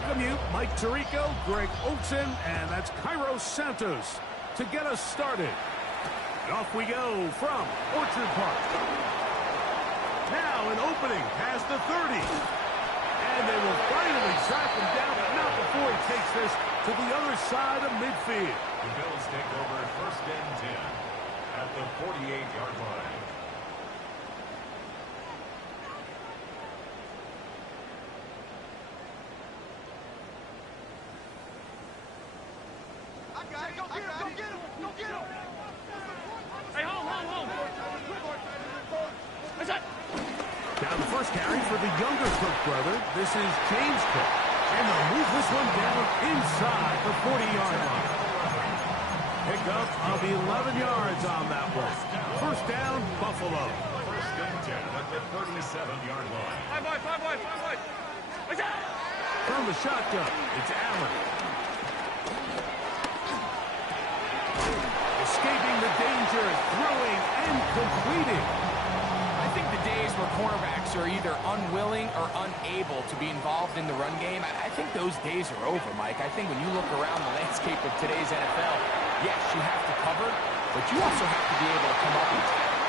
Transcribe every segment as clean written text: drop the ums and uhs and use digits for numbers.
welcome you, Mike Tirico, Greg Olson, and that's Cairo Santos to get us started. Off we go from Orchard Park. Now an opening past the 30. And they will finally track him down, but not before he takes this to the other side of midfield. The Bills take over 1st and 10 at the 48-yard line. Go get him! Go get him! Hey, hold! What's that? Down the first carry for the younger Cook brother. This is James Cook. And they'll move this one down inside the 40-yard line. Pick up of 11 yards on that one. 1st down, Buffalo. 1st and 10 at the 37-yard line. Five wide. What's that? From the shotgun, it's Allen. Escaping the danger, throwing and completing. I think the days where cornerbacks are either unwilling or unable to be involved in the run game, I think those days are over, Mike. I think when you look around the landscape of today's NFL, yes, you have to cover, but you also have to be able to come up and tackle.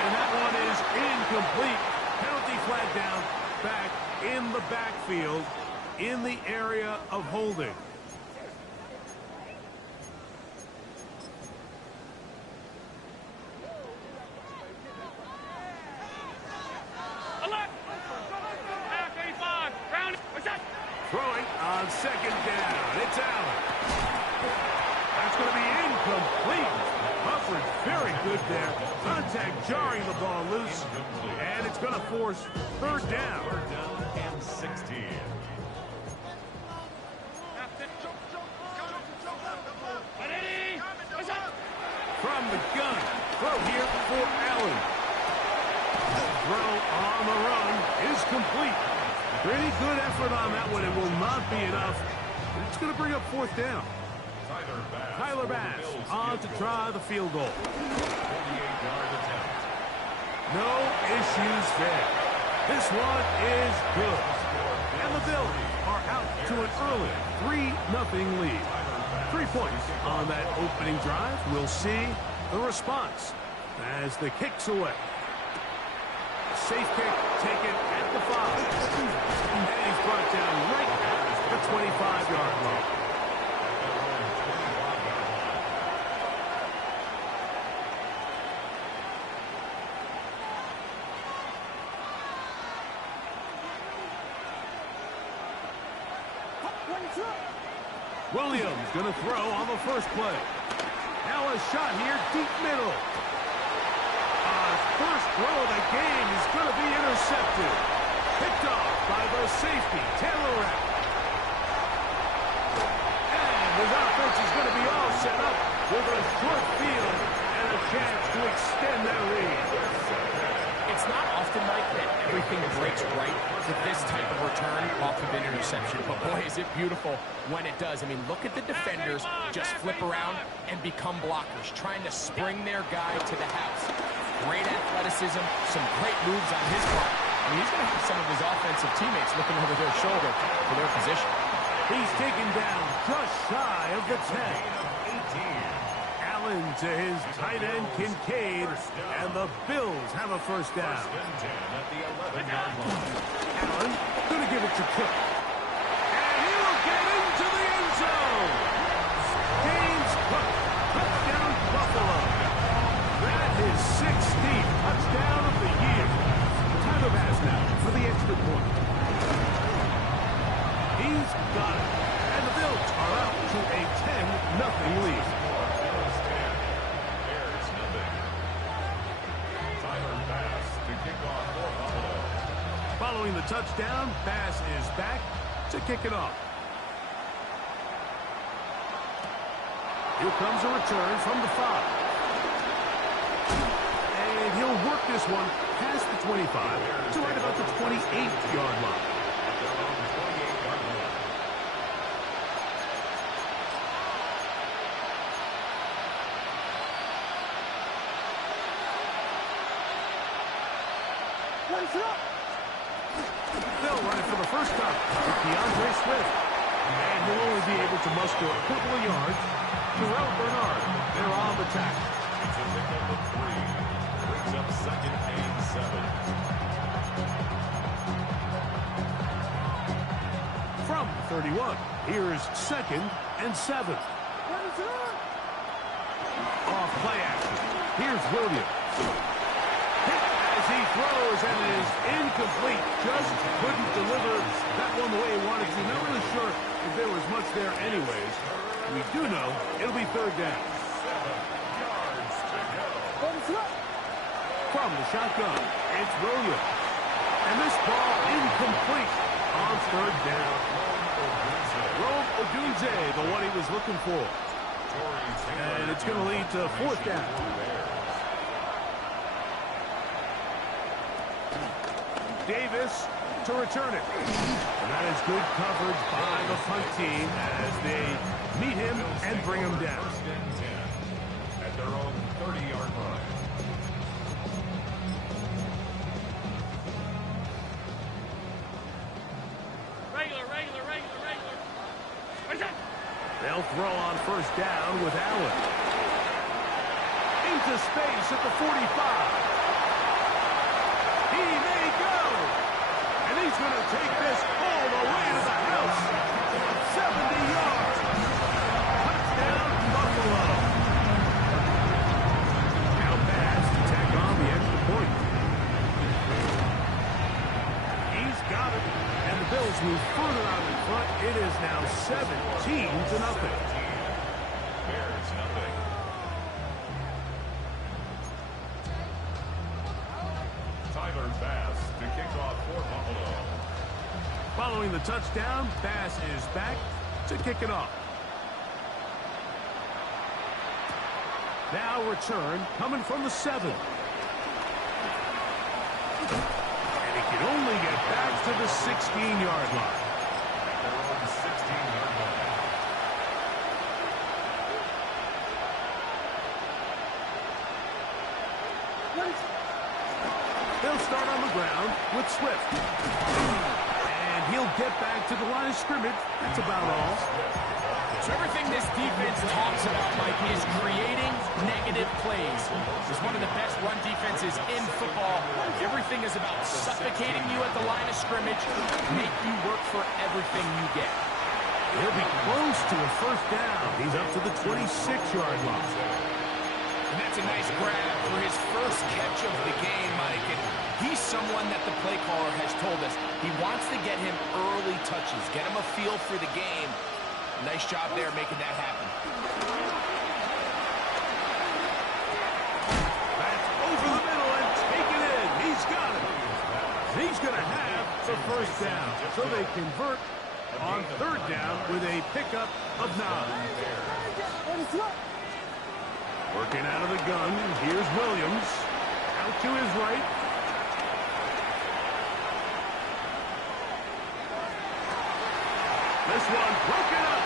And that one is incomplete. Penalty flag down, back in the backfield, in the area of holding. Throwing on 2nd down. It's Allen. That's going to be incomplete. Hubbard very good there. Contact jarring the ball loose. And it's going to force 3rd down. 3rd down and 16. From the gun. Throw here for Allen. Throw on the run is complete. Pretty good effort on that one. It will not be enough. It's going to bring up 4th down. Tyler Bass on to try the field goal. 48-yard attempt. No issues there. This one is good. And the Bills are out to an early 3-0 lead. 3 points on that opening drive. We'll see the response as the kick's away. Safe kick taken at the 5. And he's brought down right at the 25-yard line. Williams going to throw on the first play. Now a shot here, deep middle. First throw of the game is going to be intercepted. Picked off by the safety, Taylor Rapp. And his offense is going to be all set up with a short field and a chance to extend their lead. It's not often, Mike, that everything breaks right with this type of return off of an interception. But boy, is it beautiful when it does. I mean, look at the defenders just flip around and become blockers, trying to spring their guy to the house. Great athleticism, some great moves on his part. I mean, he's going to have some of his offensive teammates looking over their shoulder for their position. He's taken down just shy of the 10. Allen to his tight end, Kincaid, and the Bills have a 1st down. 1st and 10 at the 11-yard line. Allen going to give it to Cook. And he will get into the end zone. James Cook, touchdown Buffalo. That is 16th touchdown of the year. Tyler Bass now for the extra point. He's got it. And the Bills are out to a 10-0 lead. Bills 10, Bears nothing. Tyler Bass to kick off for Buffalo. Following the touchdown, Bass is back to kick it off. Here comes a return from the 5. And he'll work this one past the 25 to right about the 28-yard line. They'll run it for the first time with DeAndre Swift. And he'll only be able to muster a couple of yards. Terrell Bernard, they're on the tackle. It's a pickup of 3. Brings up second and 7. From 31, here's second and 7. Off play action. Here's Williams. Hit as he throws and is incomplete. Just couldn't deliver that one the way he wanted to. Not really sure if there was much there anyways. We do know it'll be third down. 7 yards to go. From the shotgun, it's Williams. And this ball incomplete on third down. Rome Odunze, the one he was looking for. And it's going to lead to fourth down. Davis to return it. And that is good coverage by the punt team as they meet him and bring him down. First and 10 at their own 30-yard line. Regular. What's that? They'll throw on first down with Allen. Into space at the 45. He may go. And he's going to take this all the way to the house. 70 yards. Touchdown, Buffalo. Now pass to tack on the extra point. He's got it. And the Bills move further out in front. It is now 17-0. Bears nothing. Tyler Bass to kick off for Buffalo. Following the touchdown, Bass is back to kick it off. Now return coming from the 7. And he can only get back to the 16-yard line. At their own 16-yard line. They'll start on the ground with Swift. And he'll get back to the line of scrimmage. That's about all. So everything this defense talks about, Mike, is creating negative plays. It's one of the best run defenses in football. Everything is about suffocating you at the line of scrimmage, make you work for everything you get. He'll be close to a first down. He's up to the 26-yard line. And that's a nice grab for his first catch of the game, Mike. And he's someone that the play caller has told us he wants to get him early touches, get him a feel for the game. Nice job there making that happen. That's over the middle and taken in. He's got it. He's going to have the first down. So they convert on third down with a pickup of 9. Working out of the gun. Here's Williams. Out to his right. This one broken up.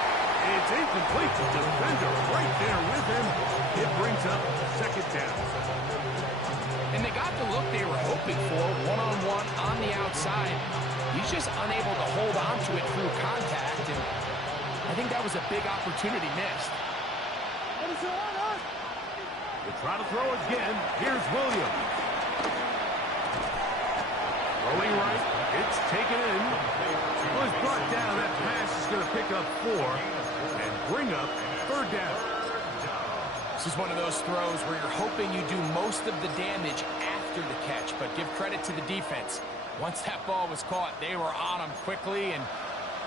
It's incomplete. Defender right there with him. It brings up second down. And they got the look they were hoping for, one-on-one on the outside. He's just unable to hold on to it through contact, and I think that was a big opportunity missed. They try to throw again. Here's Williams. Throwing right. It's taken in. Was brought down. That pass is going to pick up 4 and bring up third down. This is one of those throws where you're hoping you do most of the damage after the catch, but give credit to the defense. Once that ball was caught, they were on him quickly, and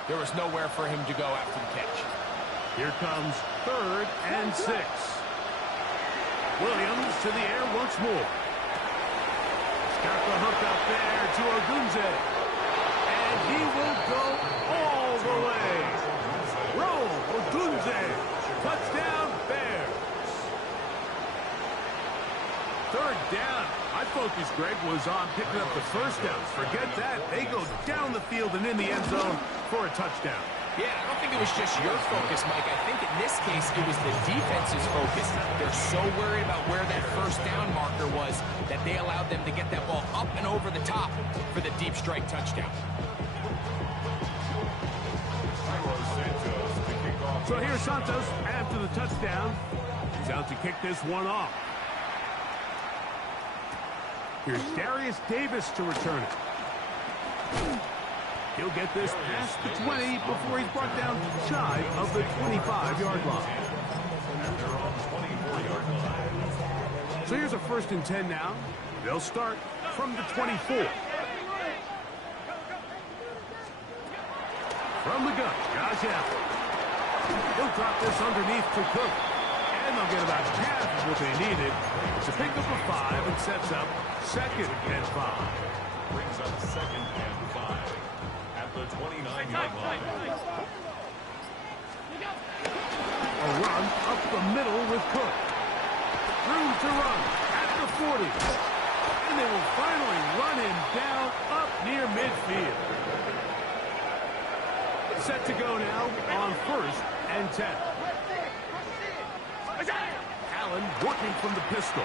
there was nowhere for him to go after the catch. Here comes third and 6. Williams to the air once more. He's got the hook up there to Odunze. And he will go all the way. Rome Odunze. Touchdown, Bears. Third down. My focus, Greg, was on picking up the first down. Forget that. They go down the field and in the end zone for a touchdown. Yeah, I don't think it was just your focus, Mike. I think in this case, it was the defense's focus. They're so worried about where that first down marker was that they allowed them to get that ball up and over the top for the deep strike touchdown. So here's Santos after the touchdown. He's out to kick this one off. Here's Darius Davis to return it. He'll get this past the 20 before he's brought down shy of the 25-yard line. So here's a 1st and 10 now. They'll start from the 24. From the gun, Josh Allen. He'll drop this underneath to Cook. And they'll get about half of what they needed to pick up a 5 and sets up 2nd and 5. Brings up 2nd and 5 at the 29-yard line. A run up the middle with Cook. Room to run at the 40. And they will finally run him down up near midfield. Set to go now on 1st and 10. Allen working from the pistol.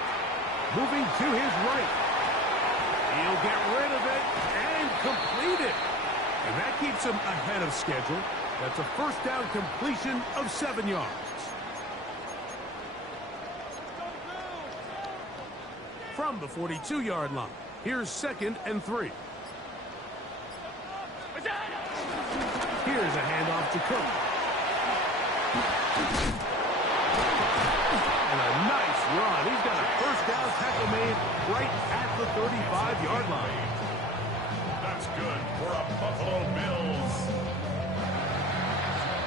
Moving to his right. He'll get rid of it and complete it. And that keeps him ahead of schedule. That's a 1st down completion of 7 yards. From the 42-yard line, here's 2nd and 3. Here's a handoff to Cook. And a nice run. He's got a 1st down tackle made right at the 35-yard line. That's good for a Buffalo Bills.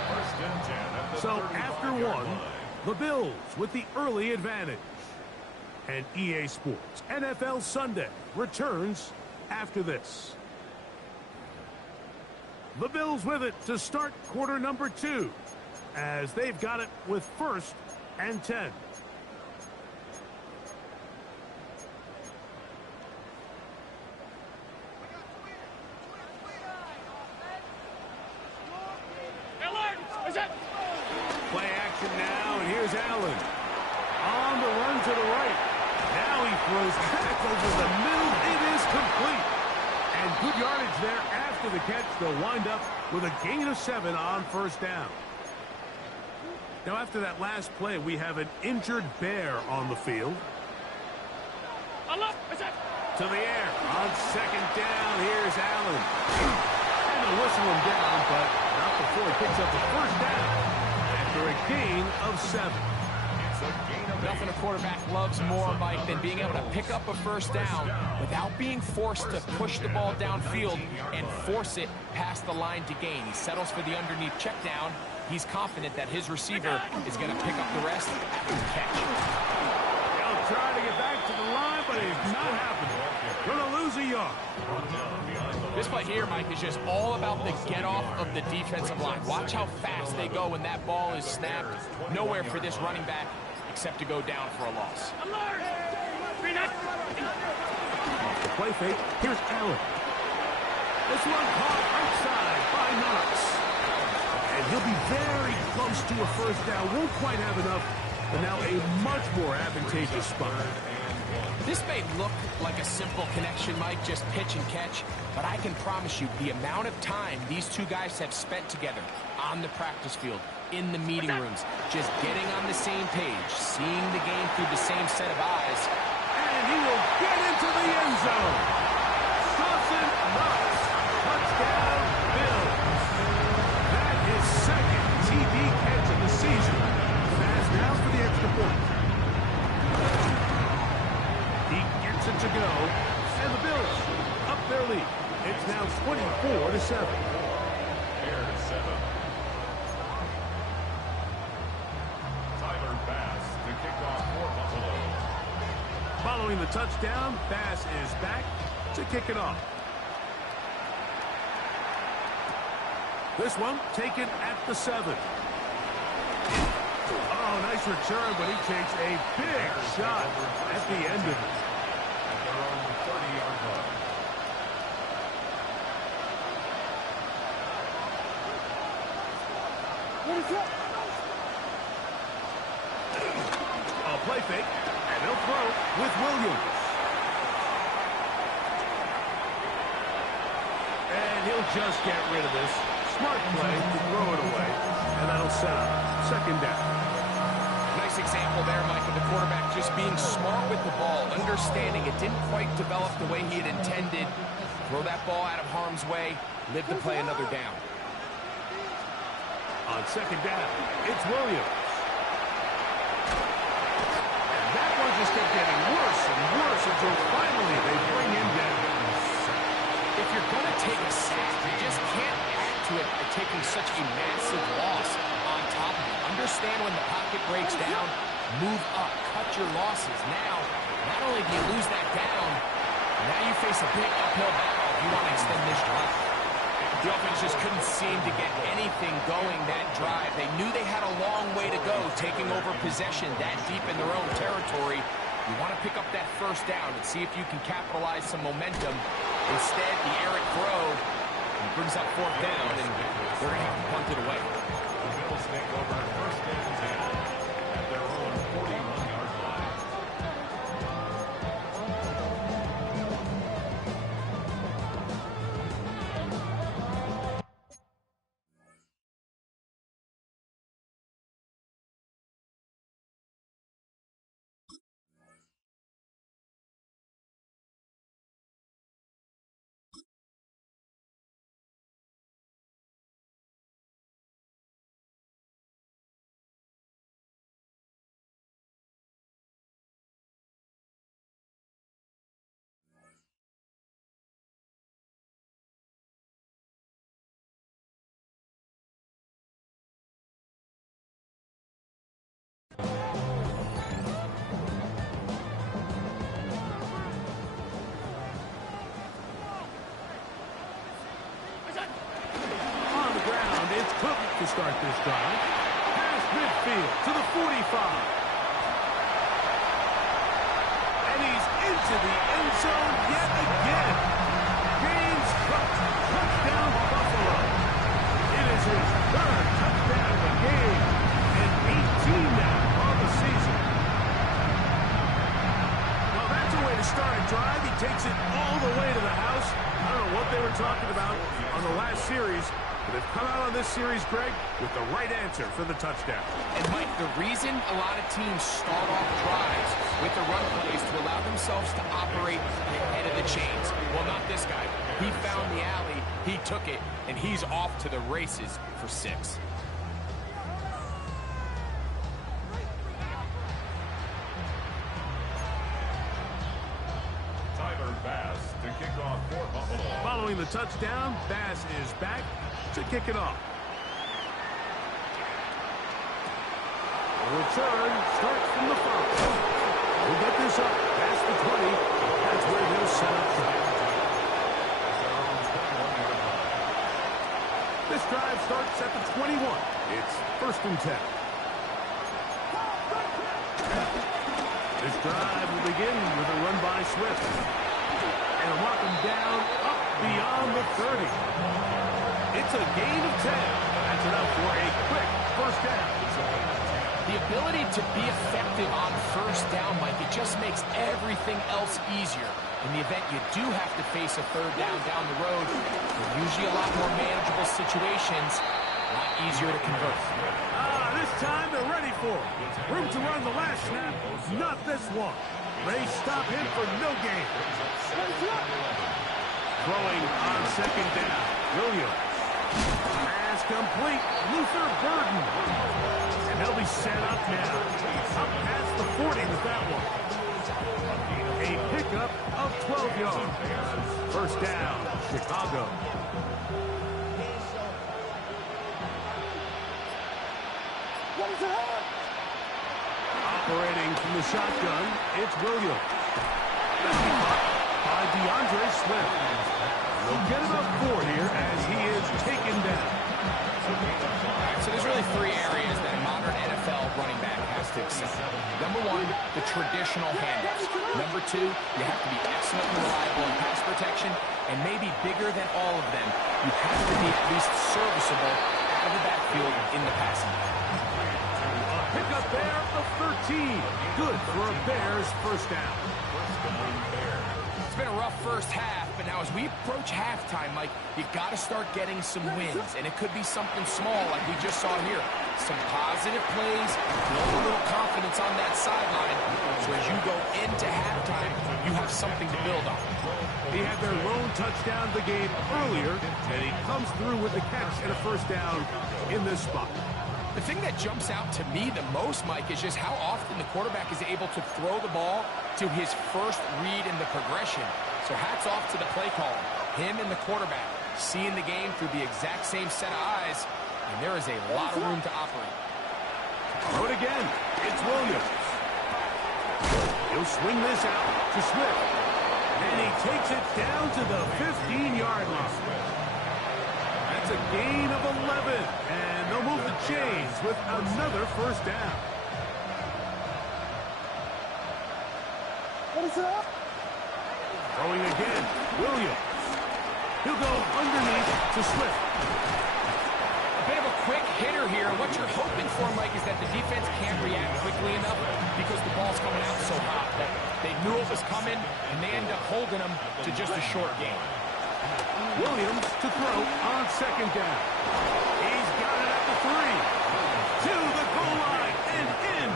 1st and 10 at the So after 1, the Bills with the early advantage. And EA Sports NFL Sunday returns after this. The Bills with it to start quarter number 2, as they've got it with 1st and 10. Play action now, and here's Allen. On the run to the right. Now he throws back over the middle. It is complete. And good yardage there after the catch. They'll wind up with a gain of 7 on 1st down. Now after that last play, we have an injured Bear on the field. To the air on 2nd down. Here's Allen. And they'll whistle him down, but not before he picks up the 1st down after a gain of 7. Nothing a quarterback loves more, Mike, than being able to pick up a 1st down without being forced to push the ball downfield and force it past the line to gain. He settles for the underneath check down. He's confident that his receiver is going to pick up the rest after the catch. They'll try to get back to the line, but it's not happening. Going to lose a yard. This play here, Mike, is just all about the get-off of the defensive line. Watch how fast they go when that ball is snapped. Nowhere for this running back except to go down for a loss. Play fake. Here's Allen. This one caught outside by Knox. And he'll be very close to a 1st down. Won't quite have enough, but now a much more advantageous spot. This may look like a simple connection, Mike, just pitch and catch, but I can promise you the amount of time these two guys have spent together on the practice field, in the meeting rooms, just getting on the same page, seeing the game through the same set of eyes. And he will get into the end zone. Dawson Knox. Touchdown, Bills. That is 2nd TD catch of the season. Pass now for the extra point. He gets it to go. And the Bills up their lead. It's now 24-7. Here to 7. To kick off for Buffalo. Following the touchdown, Bass is back to kick it off. This one taken at the 7. Oh, nice return, but he takes a big shot at the end of it. At their own 30-yard line. What is that? Play fake, and they'll throw with Williams. They'll just get rid of this. Smart play to throw it away, and that'll set up second down. Nice example there, Mike, of the quarterback just being smart with the ball, understanding it didn't quite develop the way he had intended. Throw that ball out of harm's way, live to play another down. On second down, it's Williams. And that one just kept getting worse and worse until finally they bring him down. If you're going to take a sack, you just can't add to it by taking such a massive loss on top of it. Understand when the pocket breaks down, move up, cut your losses. Now, not only do you lose that down, now you face a big uphill battle if you want to extend this drive. The offense just couldn't seem to get anything going that drive. They knew they had a long way to go, taking over possession that deep in their own territory. You want to pick up that first down and see if you can capitalize some momentum. Instead, the errant throw brings up fourth down, and they're going to have to punt it away. The Bills take over first and 10 at their own 41-yard line. On the ground, it's Cook to start this drive. Past midfield to the 45. And he's into the end zone yet again. James Cook, touchdown Buffalo. It is his third touchdown of the game and 18 now on the season. Well, that's a way to start a drive. He takes it all the way to the house. I don't know what they were talking about on the last series, but they've come out on this series, Greg, with the right answer for the touchdown. And, Mike, the reason a lot of teams start off drives with the run plays to allow themselves to operate ahead of the chains. Well, not this guy. He found the alley, he took it, and he's off to the races for 6. Following the touchdown, Bass is back to kick it off. The return starts from the 5. We'll get this up past the 20. That's where he'll set up shop. This drive starts at the 21. It's first and 10. This drive will begin with a run by Swift. And walk him down up beyond the 30. It's a gain of 10. That's enough for a quick first down. The ability to be effective on first down, Mike, it just makes everything else easier. In the event you do have to face a third down the road, they're usually a lot more manageable situations, a lot easier to convert. This time they're ready for it. Room to run the last snap, not this one. They stop him for no gain. Throwing on second down. Williams. Pass complete. Luther Burden. And they'll be set up now. Up past the 40 with that one. A pickup of 12 yards. First down, Chicago. Operating from the shotgun, it's Williams. By DeAndre Swift. They'll get it up 4 here as he is taken down. So there's really 3 areas that a modern NFL running back has to excel. Number 1, the traditional handoffs. Number 2, you have to be excellent and reliable in pass protection. And maybe bigger than all of them, you have to be at least serviceable out of the backfield in the passing game. Pick up there of 13. Good for a Bears first down. been a rough first half, but now as we approach halftime, Mike, you got to start getting some wins, and it could be something small like we just saw here. Some positive plays, build a little confidence on that sideline, so as you go into halftime, you have something to build on. He had their lone touchdown of the game earlier, and he comes through with the catch and a first down in this spot. The thing that jumps out to me the most, Mike, is just how often the quarterback is able to throw the ball to his first read in the progression. So hats off to the play caller. Him and the quarterback seeing the game through the exact same set of eyes, and there is a lot of room to operate. Throw it again. It's Williams. He'll swing this out to Swift. And he takes it down to the 15-yard line. That's a gain of 11. And they'll move the chains with another first down. What is up? Throwing again. Williams. He'll go underneath to Swift. A bit of a quick hitter here. What you're hoping for, Mike, is that the defense can't react quickly enough because the ball's coming out so hot that they knew it was coming, and they end up holding them to just a short game. Williams to throw on second down. He's got it at the 3. To the goal line and in.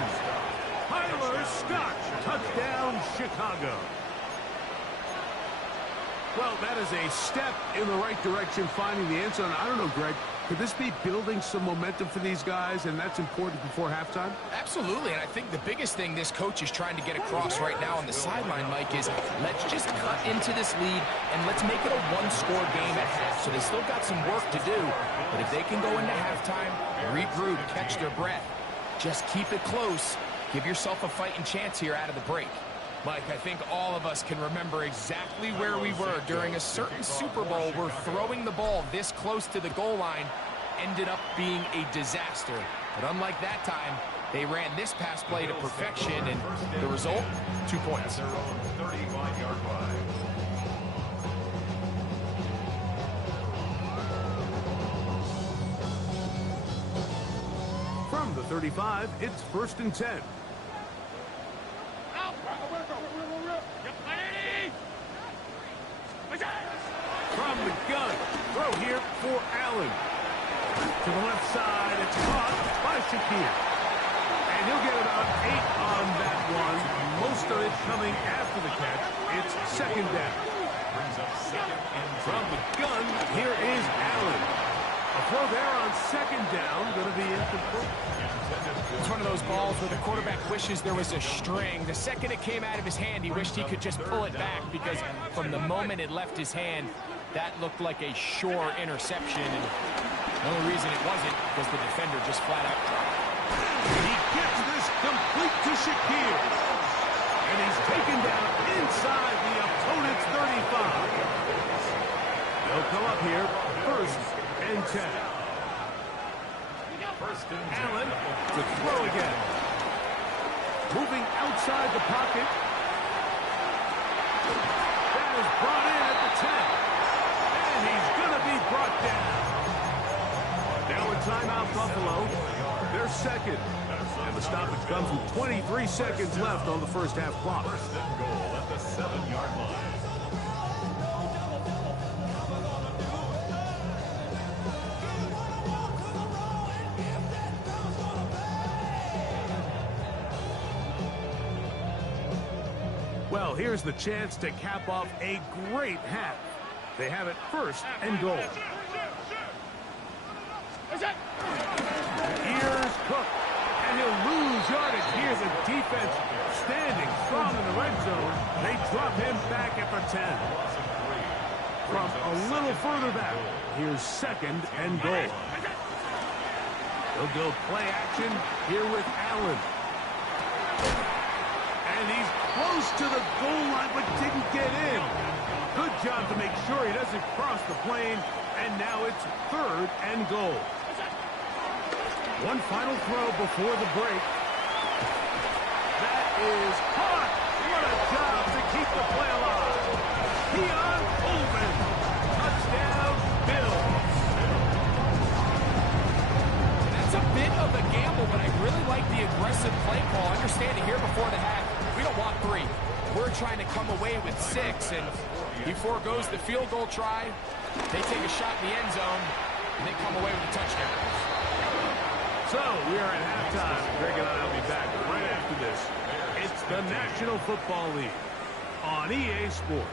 Tyler Scott. Touchdown, Chicago. Well, that is a step in the right direction, finding the end zone. I don't know, Greg. Could this be building some momentum for these guys, and that's important before halftime? Absolutely, and I think the biggest thing this coach is trying to get across right now on the sideline, Mike, is let's just cut into this lead, and let's make it a one-score game at half. So they still got some work to do, but if they can go into halftime, regroup, catch their breath, just keep it close, give yourself a fighting chance here out of the break. Mike, I think all of us can remember exactly where we were during a certain Super Bowl where throwing the ball this close to the goal line ended up being a disaster. But unlike that time, they ran this pass play to perfection, and the result, 2 points. Their own 35-yard line. From the 35, it's 1st and 10. From the gun, throw here for Allen. To the left side, it's caught by Shakir. And he'll get about 8 on that one. Most of it coming after the catch. It's second down. Brings up second and From the gun, here is Allen. A throw there on second down, going to be incomplete. It's one of those balls where the quarterback wishes there was a string. The second it came out of his hand, he wished he could just pull it back, because from the moment it left his hand, that looked like a sure interception. And the only reason it wasn't because the defender just flat out dropped. He gets this complete to Shakir. And he's taken down inside the opponent's 35. They'll come up here, 1st and 10. Allen to throw again. Moving outside the pocket. That is brought in at the 10. And he's going to be brought down. Now a timeout, Buffalo. They're second. And the stoppage comes with 23 seconds left on the first half clock. first and goal at the 7-yard line. Well, here's the chance to cap off a great half. They have it 1st and goal. Here's Cook, and he'll lose yardage. Here's a defense standing strong in the red zone. They drop him back at the 10. From a little further back, here's 2nd and goal. They'll go play action here with Allen. And he's close to the goal line, but didn't get in. Good job to make sure he doesn't cross the plane. And now it's 3rd and goal. One final throw before the break. That is caught. What a job to keep the play alive. Keon Coleman. Touchdown, Bills. That's a bit of a gamble, but I really like the aggressive play call. Understanding here before the half, we don't want 3. We're they're trying to come away with 6, and he forgoes the field goal try. They take a shot in the end zone, and they come away with a touchdown. So we are at halftime. Greg and I will be back right after this. It's the National Football League on EA Sports.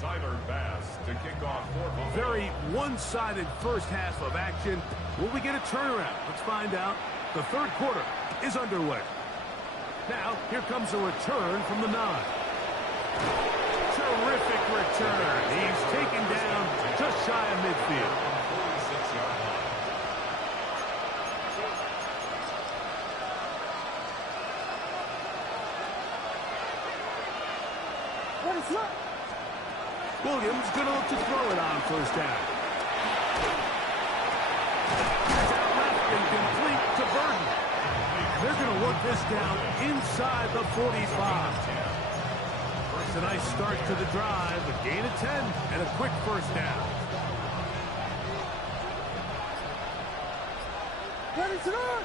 Tyler Bass to kick off for Buffalo. Very one-sided first half of action. Will we get a turnaround? Let's find out. The third quarter is underway. Now, here comes a return from the 9. Terrific return. He's taken down just shy of midfield. 46-yard line. What is up? Williams going to look to throw it on first down. It's out left and complete to Burton. They're going to work this down inside the 45. It's a nice start to the drive, a gain of 10, and a quick first down. What is it on?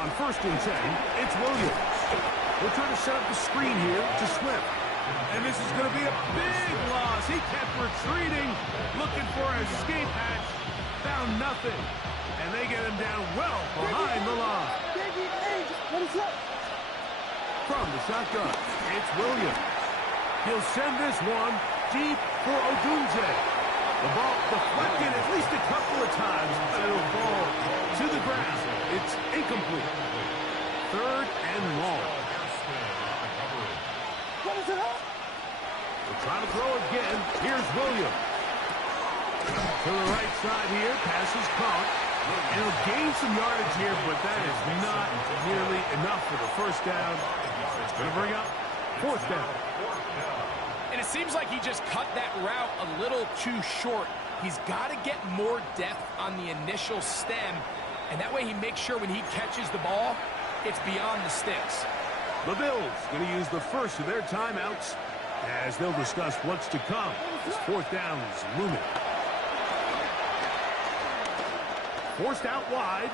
On first and 10, it's Williams. They're trying to set up the screen here to Swift. And this is going to be a big loss. He kept retreating, looking for an escape hatch. Found nothing. And they get him down well behind the line. What is up? From the shotgun, it's Williams. He'll send this one deep for Odunze. The ball deflected at least a couple of times, but it'll fall to the ground. It's incomplete. Third and long. What is it on? They're trying to throw again. Here's Williams. To the right side here, pass is caught. And he'll gain some yardage here, but that is not nearly enough for the first down. It's going to bring up fourth down. And it seems like he just cut that route a little too short. He's got to get more depth on the initial stem, and that way he makes sure when he catches the ball, it's beyond the sticks. The Bills going to use the first of their timeouts as they'll discuss what's to come. This fourth down is looming. Forced out wide.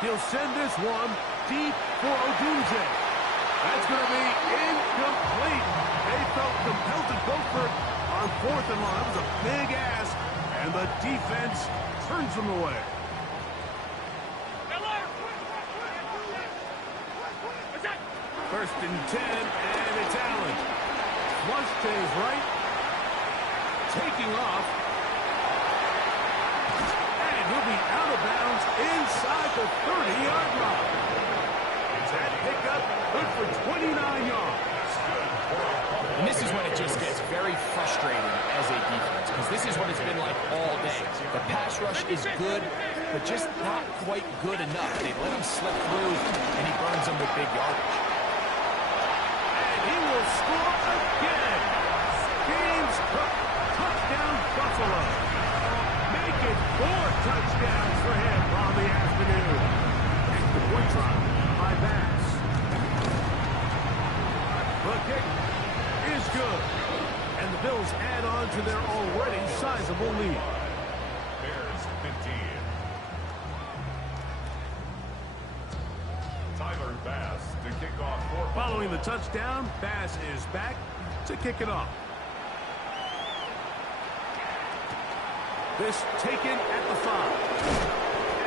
He'll send this one deep for Odunze. That's going to be incomplete. They felt compelled to go for it on fourth and long. That was a big ask, and the defense turns them away. First and 10, and it's Allen. Flush to his right. Taking off. And he'll be out of bounds inside the 30-yard line. It's that pickup, good for 29 yards. And this is when it just gets very frustrating as a defense, because this is what it's been like all day. The pass rush is good, but just not quite good enough. They let him slip through, and he burns them with big yardage. He will score again. James Cook, touchdown Buffalo. Make it 4 touchdowns for him on the afternoon. The point try by Bass. The kick is good. And the Bills add on to their already sizable lead. Bears 15. Tyler Bass to kick off for Buffalo. Following the touchdown, Bass is back to kick it off. This taken at the 5.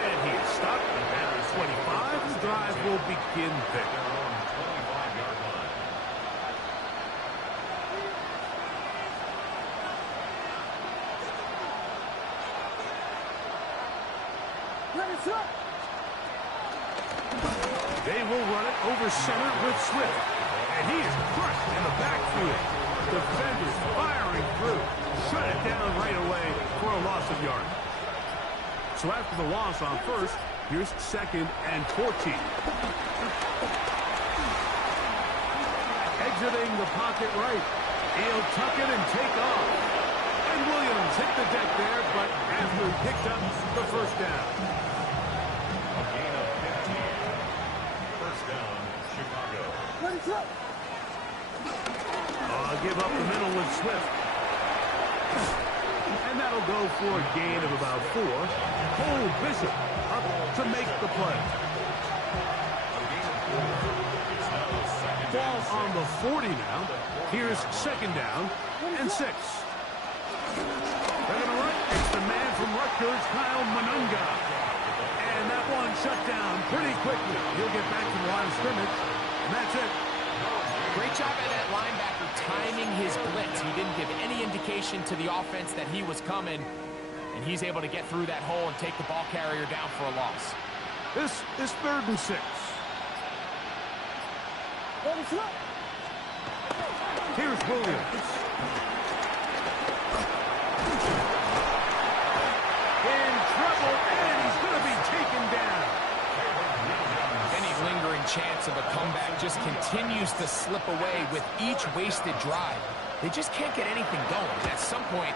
And he is stopped at the 25. The drive will begin there. Their own 25-yard line. What is up? They will run it over center with Swift. And he is crushed in the backfield. Defenders firing through. Shut it down right away for a loss of yard. So after the loss on first, here's second and 14. Exiting the pocket right. He'll tuck it and take off. And Williams hit the deck there, but after he picked up the first down. A gain of 15. First down, Chicago. What is up? Give up the middle with Swift. And that'll go for a gain of about 4. Cole Bishop up to make the play. A gain of 14 Ball on the 40 now. Here's second down and 6. They're going to run. It's the man from Rutgers, Kyle Manunga. And that one shut down pretty quickly. He'll get back to the line of scrimmage, and that's it. Great job by that linebacker timing his blitz. He didn't give any indication to the offense that he was coming, and he's able to get through that hole and take the ball carrier down for a loss. This is 3rd and 6. Here's Williams. In trouble, and he's going to be taken down. Any lingering chance of a comeback just continues to slip away with each wasted drive. They just can't get anything going. At some point,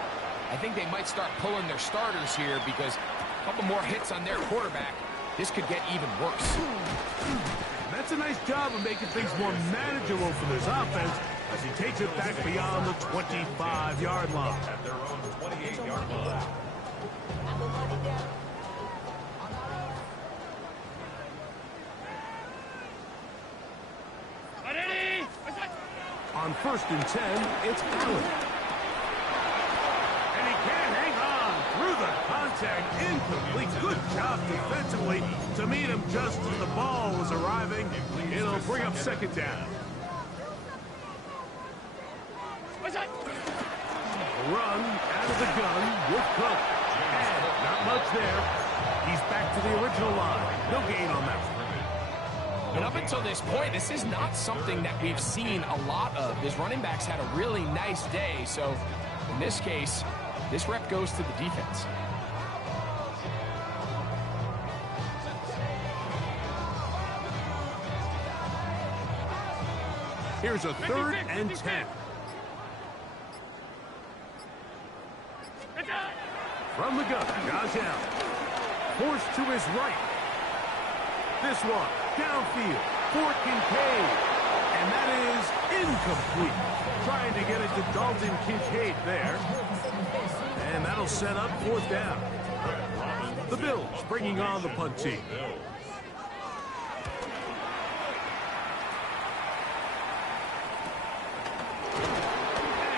I think they might start pulling their starters here because a couple more hits on their quarterback, this could get even worse. That's a nice job of making things more manageable for this offense as he takes it back beyond the 25-yard line. At their own 28-yard line. On 1st and 10, it's Allen. And he can't hang on through the contact. Incomplete. Good job defensively to meet him just as the ball was arriving. It'll bring up second down. Run out of the gun with Cook. And not much there. He's back to the original line. No gain on that one. And up until this point, this is not something that we've seen a lot of. His running backs had a really nice day. So in this case, this rep goes to the defense. Here's a 3rd and 10. From the gun, Josh Allen. Forced to his right. This one, downfield, for Kincaid. And that is incomplete. Trying to get it to Dalton Kincaid there. And that'll set up 4th down. The Bills bringing on the punt team. And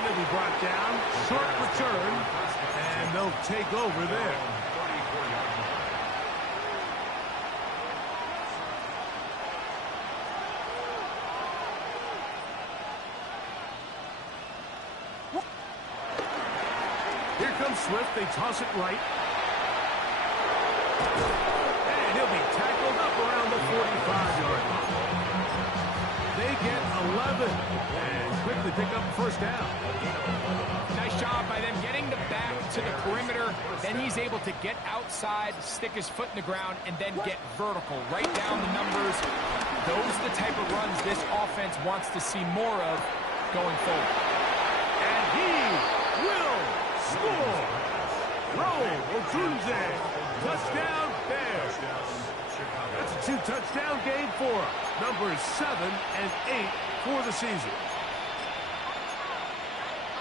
it'll be brought down. Short return. And they'll take over there. Here comes Swift. They toss it right. And he'll be tackled up around the 45-yard line. They get 11. And quickly pick up first down. Nice job by them getting the back to the perimeter. Then he's able to get outside, stick his foot in the ground, and then get vertical. Right down the numbers. Those are the type of runs this offense wants to see more of going forward. And he will score. Roll Otunze. Touchdown Bears. That's a 2-touchdown game for him. Numbers 7 and 8 for the season.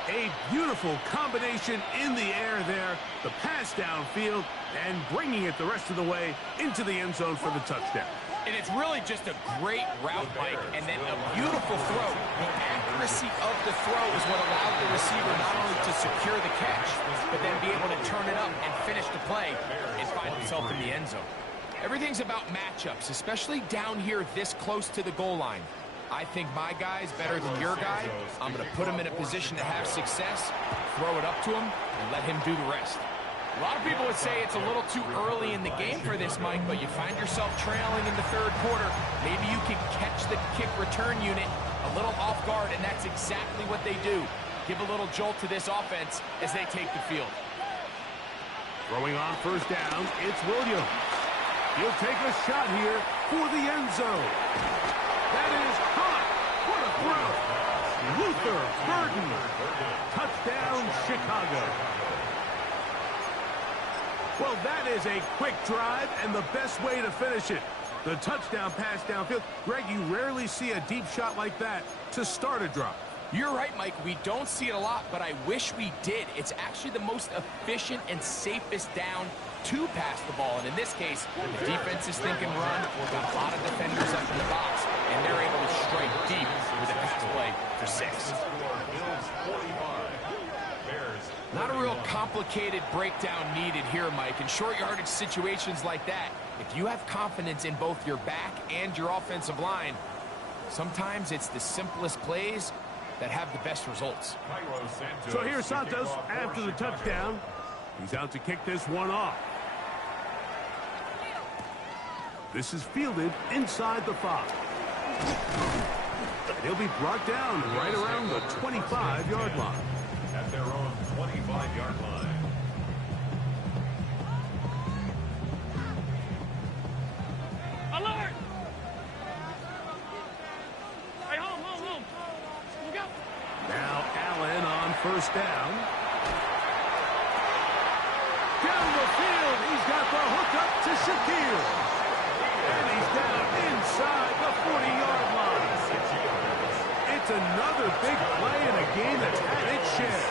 A beautiful combination in the air there. The pass downfield and bringing it the rest of the way into the end zone for the touchdown. And it's really just a great route, Mike, and then a beautiful throw. The accuracy of the throw is what allowed the receiver not only to secure the catch, but then be able to turn it up and finish the play and find himself in the end zone. Everything's about matchups, especially down here this close to the goal line. I think my guy's better than your guy. I'm going to put him in a position to have success, throw it up to him, and let him do the rest. A lot of people would say it's a little too early in the game for this, Mike, but you find yourself trailing in the 3rd quarter. Maybe you can catch the kick return unit a little off guard, and that's exactly what they do. Give a little jolt to this offense as they take the field. Throwing on first down, it's Williams. He'll take a shot here for the end zone. That is caught. What a throw. Luther Burden. Touchdown, Chicago. Well, that is a quick drive and the best way to finish it. The touchdown pass downfield. Greg, you rarely see a deep shot like that to start a drive. You're right, Mike. We don't see it a lot, but I wish we did. It's actually the most efficient and safest down to pass the ball. And in this case, the defense is thinking run. We've got a lot of defenders up in the box, and they're able to strike deep with a pass play for 6. Not a real complicated breakdown needed here, Mike. In short yardage situations like that, if you have confidence in both your back and your offensive line, sometimes it's the simplest plays that have the best results. So here's Santos after the touchdown. He's out to kick this one off. This is fielded inside the 5. And he'll be brought down right around the 25-yard line. At their own 25-yard line. Alert! Hey, home. Look out. Now Allen on first down. Down the field, he's got the hook up to Shaquille. And he's down inside the 40-yard line. It's another big play in a game that's had its share.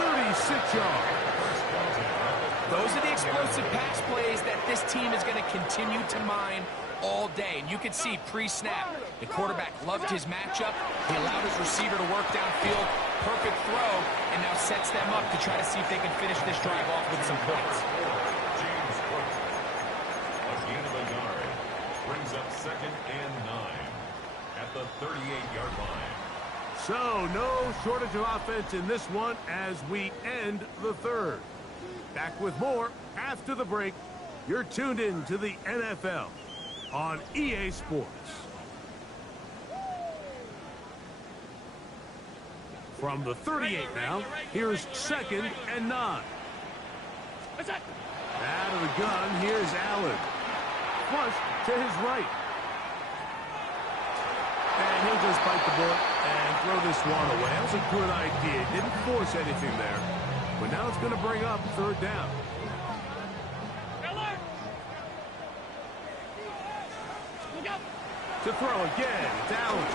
36 yards. Those are the explosive pass plays that this team is going to continue to mine all day. And you can see pre-snap, the quarterback loved his matchup. He allowed his receiver to work downfield. Perfect throw, and now sets them up to try to see if they can finish this drive off with some points. James Cook. A gain of a yard. Brings up 2nd and 9 at the 38-yard line. So no shortage of offense in this one as we end the 3rd. Back with more after the break. You're tuned in to the NFL on EA Sports. From the 38 now, here's 2nd and 9. What's that? Out of the gun, here's Allen. Flush to his right. And he'll just bite the bullet and throw this one away. That was a good idea. Didn't force anything there. But now it's going to bring up 3rd down. Alert! Look out! To throw again, it's Allen.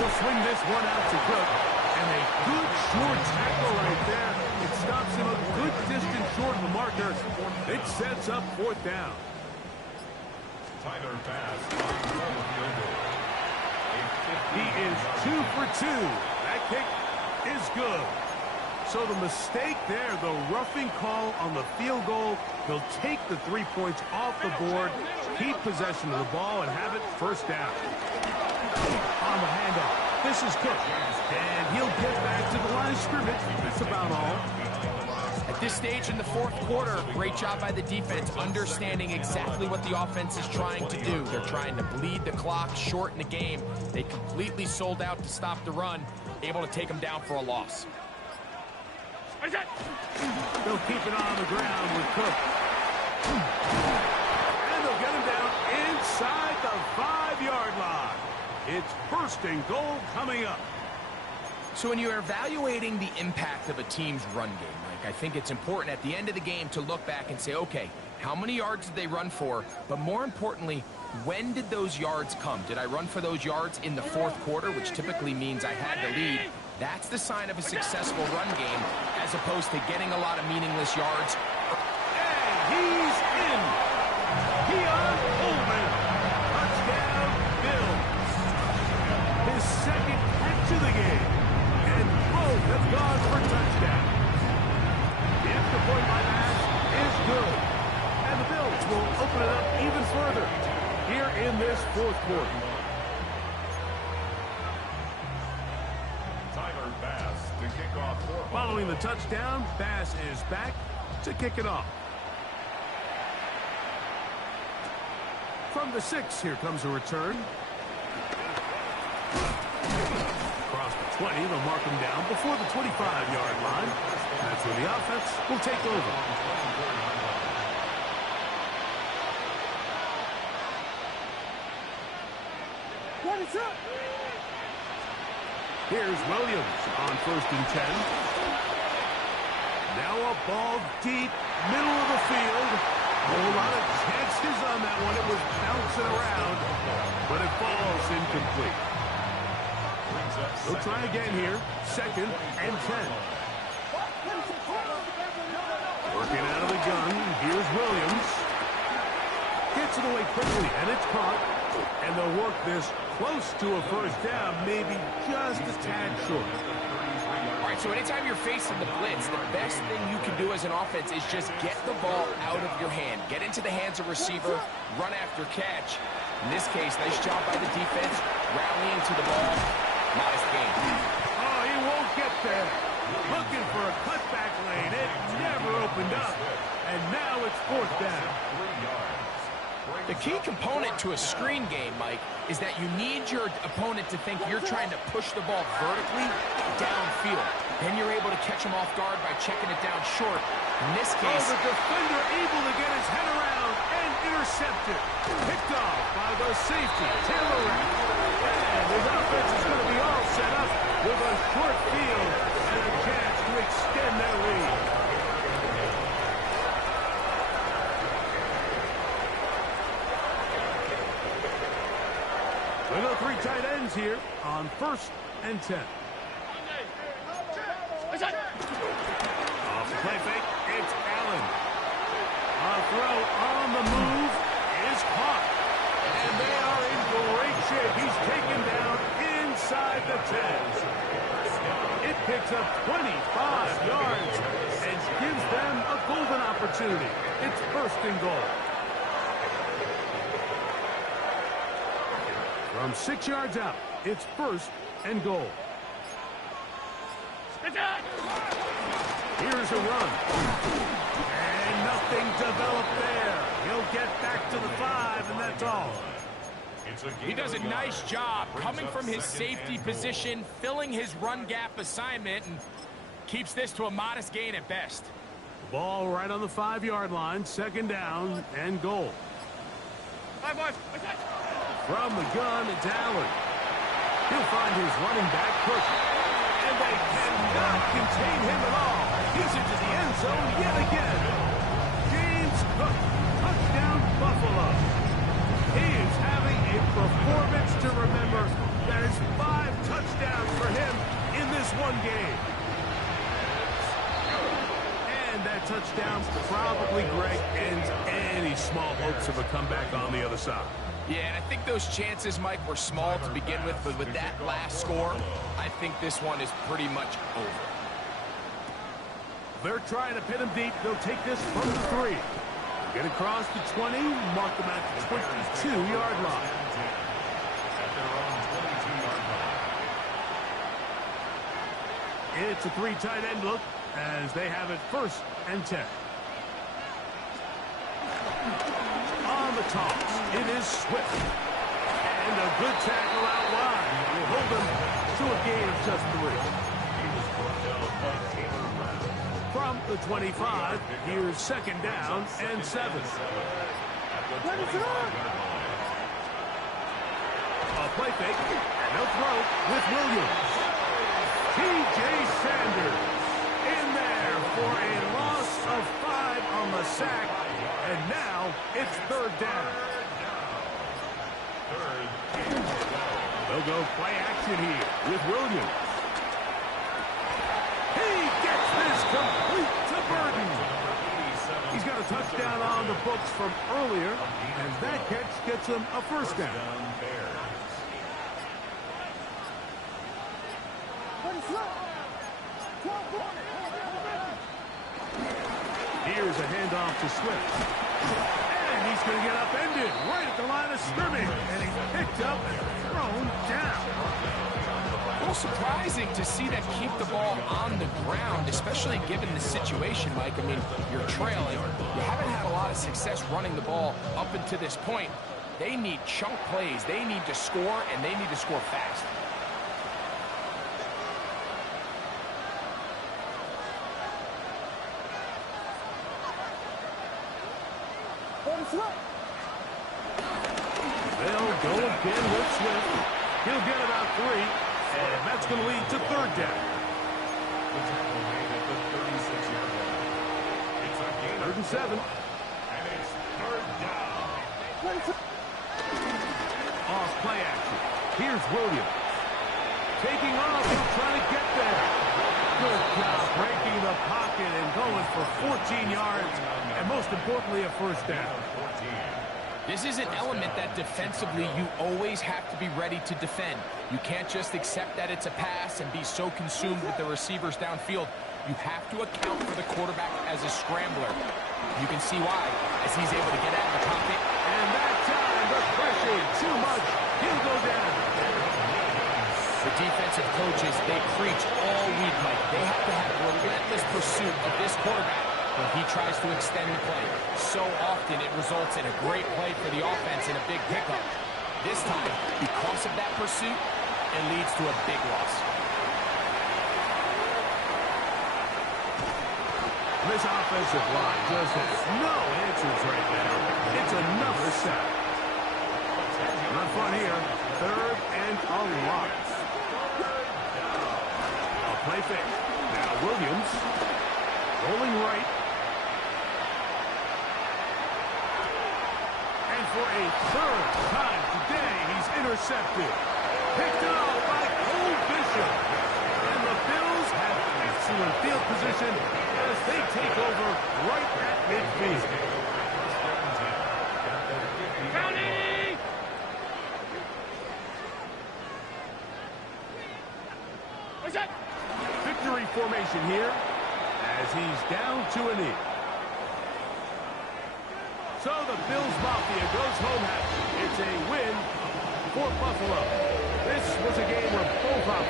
He'll swing this one out to Cook. And a good short tackle right there. It stops him a good distance short of the marker. It sets up 4th down. Tyler Bass on the field goal. He is 2 for 2. That kick is good. So the mistake there, the roughing call on the field goal, he'll take the 3 points off the board, keep possession of the ball, and have it 1st down. On the handoff, this is Cook, and he'll get back to the line of scrimmage. That's about all. At this stage in the 4th quarter, great job by the defense, understanding exactly what the offense is trying to do. They're trying to bleed the clock, shorten the game. They completely sold out to stop the run, able to take them down for a loss. What's that? They'll keep it on the ground with Cook. And they'll get him down inside the 5-yard line. It's 1st and goal coming up. So when you're evaluating the impact of a team's run game, I think it's important at the end of the game to look back and say, okay, how many yards did they run for? But more importantly, when did those yards come? Did I run for those yards in the 4th quarter, which typically means I had the lead? That's the sign of a successful run game, as opposed to getting a lot of meaningless yards. And he's in. Keon Coleman. Touchdown, Bills. His 2nd catch of the game. And both have gone for touchdowns. The extra point by Bass is good. And the Bills will open it up even further here in this 4th quarter. Tyler Bass to kick off for Following the touchdown, Bass is back to kick it off. From the 6, here comes a return. Across the 20, they'll mark him down before the 25-yard line. That's where the offense will take over. What is up? Here's Williams on 1st and 10. Now a ball deep, middle of the field. A whole lot of chances on that one. It was bouncing around, but it falls incomplete. Brings up He'll try again here. 2nd and 10. Working out of the gun. Here's Williams. Gets it away quickly, and it's caught. And they'll work this close to a first down, maybe just a tad short. All right, so anytime you're facing the blitz, the best thing you can do as an offense is just get the ball out of your hand. Get into the hands of receiver, run after catch. In this case, nice job by the defense, rallying to the ball. Modest gain. Oh, he won't get there. Looking for a cutback lane. It never opened up. And now it's 4th down. The key component to a screen game, Mike, is that you need your opponent to think you're trying to push the ball vertically downfield. Then you're able to catch him off guard by checking it down short. In this case... Oh, the defender able to get his head around and intercepted. Picked off by the safety, Taylor. And his offense is going to be all set up with a short field and a chance to extend their lead. We go 3 tight ends here on 1st and 10. Off the play fake, it's Allen. A throw on the move is caught. And they are in great shape. He's taken down inside the 10. It picks up 25 yards and gives them a golden opportunity. It's 1st and goal. From 6 yards out, it's 1st and goal. Here's a run. And nothing developed there. He'll get back to the 5, and that's all. He does a nice job coming from his safety position, filling his run gap assignment, and keeps this to a modest gain at best. Ball right on the 5-yard line, 2nd down and goal. From the gun, it's Allen. He'll find his running back Cook. And they cannot contain him at all. He's into the end zone yet again. James Cook, touchdown Buffalo. He is having a performance to remember. That is 5 touchdowns for him in this one game. And that touchdown probably, Greg, ends any small hopes of a comeback on the other side. Yeah, and I think those chances, Mike, were small to begin with, but with that last score, I think this one is pretty much over. They're trying to pin him deep. They'll take this from the 3. Get across the 20, mark them at the 22-yard line. It's a 3 tight end look as they have it 1st and 10. On the toss, it is Swift. And a good tackle out wide. Will hold him to a gain of just 3. From the 25, here's 2nd down and 7. A play fake, and he'll throw with Williams. T.J. Sanders in there for a loss of 5 on the sack. And now it's 3rd down. They'll go play action here with Williams. He gets this complete to Burton. He's got a touchdown on the books from earlier, and that catch gets him a 1st down. Here's a handoff to Swift. And he's going to get upended right at the line of scrimmage. And he's picked up and thrown down. A little surprising to see that keep the ball on the ground, especially given the situation, Mike. I mean, you're trailing. You haven't had a lot of success running the ball up until this point. They need chunk plays. They need to score, and they need to score fast. They'll go again with Swift. He'll get about 3, and that's going to lead to 3rd down. 3rd and 7. And it's 3rd down. Off play action. Here's Williams. Taking off, he'll try to get there. Good job breaking the pocket and going for 14 yards, and most importantly, a first down. This is an element that defensively you always have to be ready to defend. You can't just accept that it's a pass and be so consumed with the receivers downfield. You have to account for the quarterback as a scrambler. You can see why, as he's able to get out of the pocket. And that time, the pressure too much. He'll go down. The defensive coaches, they preach all week, Mike. They have to have relentless pursuit of this quarterback when he tries to extend the play. So often it results in a great play for the offense and a big pickup. This time, because of that pursuit, it leads to a big loss. This offensive line just has no answers right now. It's another sack. Not fun here. 3rd and a lot. A play fake. Now Williams. Rolling right. And for a 3rd time today, he's intercepted. Picked off by Cole Bishop. And the Bills have excellent field position as they take over right at midfield. County! What's that? Victory formation here as he's down to a knee. So the Bills Mafia goes home happy. It's a win for Buffalo. This was a game where both offenses